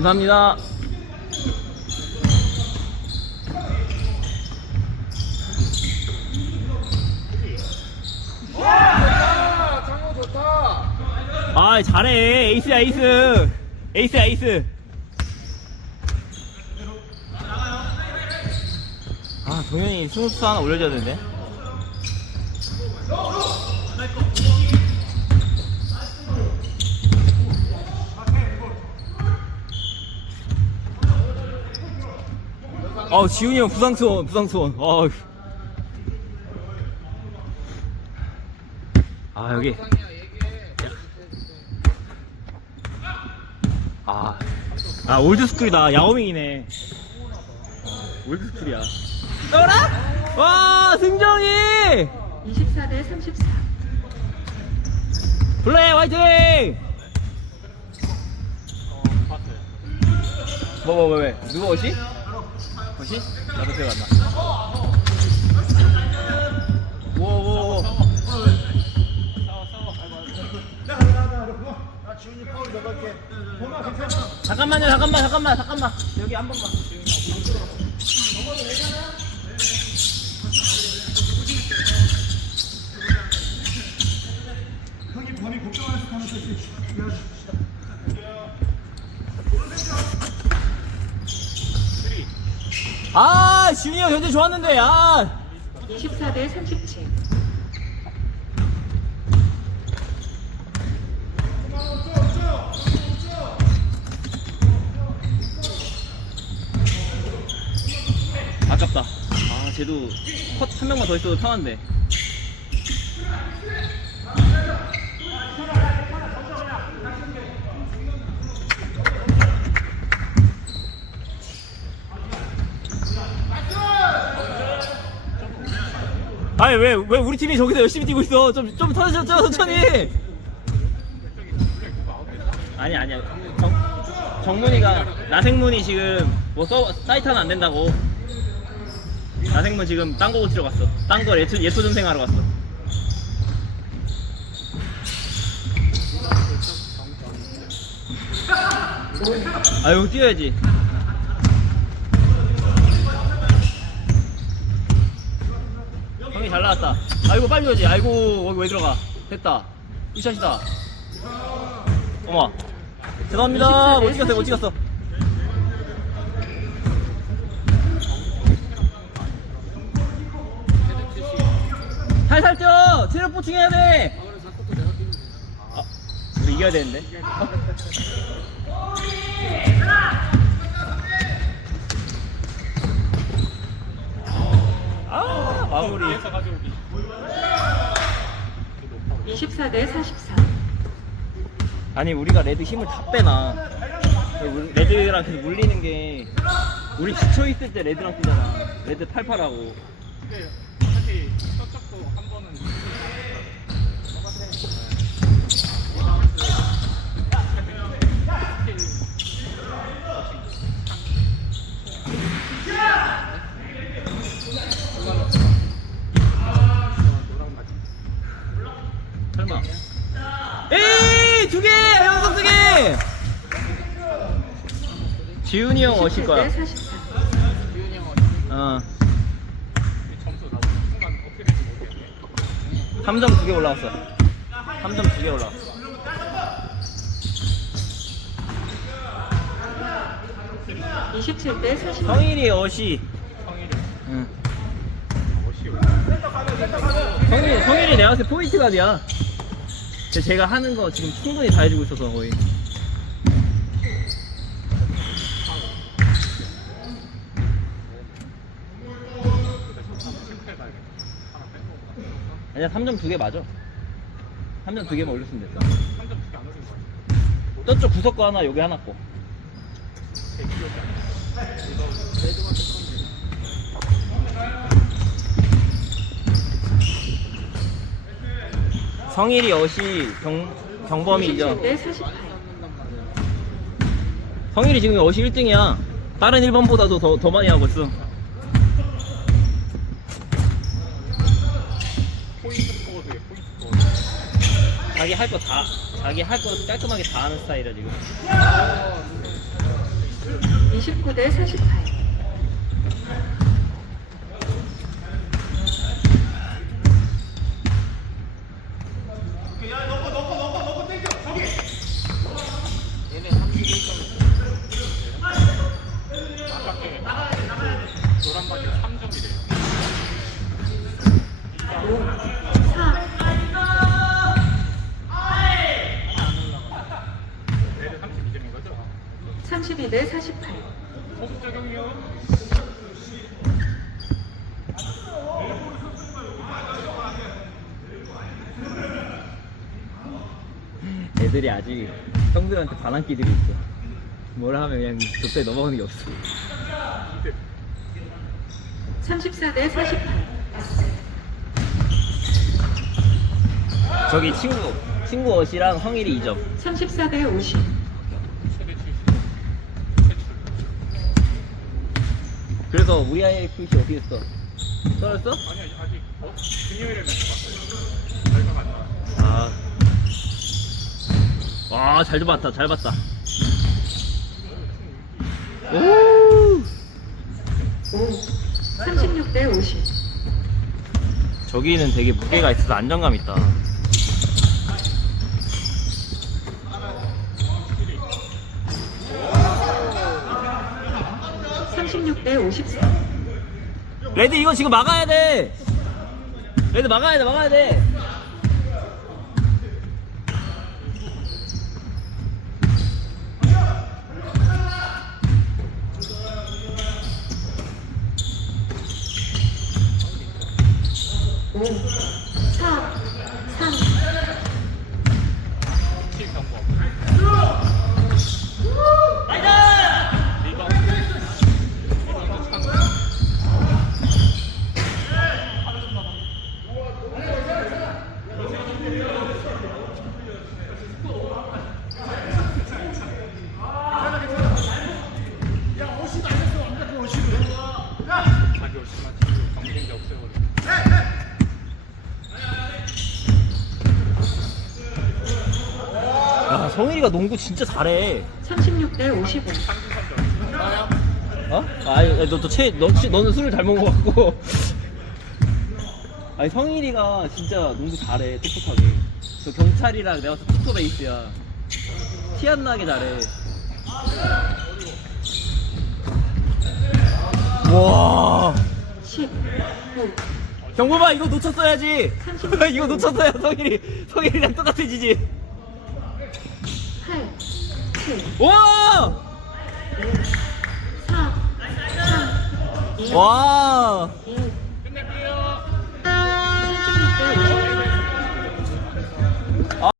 감사합니다. 아 잘해. 에이스야 에이스. 에이스야 에이스. 아 동현이 스무스 하나 올려줘야 되는데 어 지훈이 형 부상 수원 부상 수원 어. 아 여기 상이야, 얘기해. 아, 아 올드 스쿨이다. 야오밍이네. 어, 올드 스쿨이야. 떠라! 와, 승정이! 24대 34. 블레 화이팅! 뭐, 뭐, 뭐, 왜? 누구 어시? 어시? 나도 기억 안 나. 오, 오, 오. 잠깐만요, 잠깐만, 잠깐만, 잠깐만. 여기 한 번만. 아, 지훈이 형 현재 좋았는데, 아. 24대 37. 아깝다. 아, 쟤도 컷 한 명만 더 있어도 편한데. 아니 왜 왜 우리 팀이 저기서 열심히 뛰고 있어? 좀 좀 터져 져 천천히. 아니 아니야. 정, 정문이가 나생문이 지금 뭐 서, 사이트 하나 안 된다고. 나생문 지금 딴 거 고치러 갔어. 딴 거 예토 예토 전생하러 갔어. 아유 뛰어야지. 형이 잘 나왔다. 아이고 빨리 오지. 아이고 왜 들어가? 됐다. 이샷이다. 어머. 죄송합니다. 못 찍었어요. 못 찍었어. 살살 뛰어. 체력 보충해야 돼. 아, 돼. 아, 우리 이겨야 되는데. 아, 마무리. 24대 44. 아니 우리가 레드 힘을 다 빼나 레드랑 계속 물리는 게 우리 지쳐 있을 때 레드랑 뛰잖아 레드 팔팔하고 근데 사실 저쪽도 한 번은 설마 에이 두개 연속 두개 지훈이 형 오실 거야 27대 44. 기훈이 형 어디? 어 점수 나오고 순간 어떻게 될지 모르겠네. 3점 두 개 올라왔어 3점 두 개 올라왔어 27대 44. 성일이 어시 성일이 응. 멋이요. 성일이, 성일이 내가 봤을 때 포인트 가드야 근데 제가 하는 거 지금 충분히 다 해주고 있어서 거의 실패 가야겠다. 하나 뺀거 아니야 3점 두 개 맞아 3점 두 개만 올렸으면 됐어 3점 두개 안 올린 거 같아. 저쪽 구석 거 하나 여기 하나 거. 성일이 어시 경, 경범이죠 27대 48. 잡는단 말이야. 성일이 지금 어시 1등이야 다른 1번보다도 더, 더 많이 하고 있어 포워드에 포인트. 자기 할 거 다 자기 할 거 깔끔하게 다 하는 스타일이야 지금. 어, 29대 48 얘네 31점. 아깝게 노란 바지 3점이래요 5 4 내일 32점인 거죠? 32대 48 소수 적용이요 애들이 아직 형들한테 반항기들이 있어. 뭐라 하면 그냥 좁대 넘어가는 게 없어. 34대 48 저기 친구, 친구 옷이랑 성일이 2점. 34대 50 최대 70 최출 그래서 우리 아이 풀시 어떻게 했어? 떨었어? 아니 아직 어? 금요일에 멘트 봤어요 결과가 안 나왔어요 아. 와, 잘 봤다, 잘 봤다. 오! 5 36대 50 저기는 되게 무게가 있어서 안정감 있다. 36대 54 레드 이거 지금 막아야 돼. 레드 막아야 돼, 막아야 돼. 오, 사, 삼, 팀 경고 리바운드 리바운드 찬 자기 얼씨만 치고 경쟁자 없애버려 야, 성일이가 농구 진짜 잘해. 36대 55 상승선전 나요? 어? 아니, 너, 너, 채, 너, 치- 너는 술을 잘 먹어갖고. 아니, 성일이가 진짜 농구 잘해, 똑똑하게. 저 경찰이랑 내가 투토 베이스야. 티 안 나게 잘해. 와. 10, 9, 경범아, 이거 놓쳤어야지. 36. 이거 놓쳤어야 성일이, 성일이랑 똑같아지지. 8, 7, 와! 4, 3, 2, 와! 1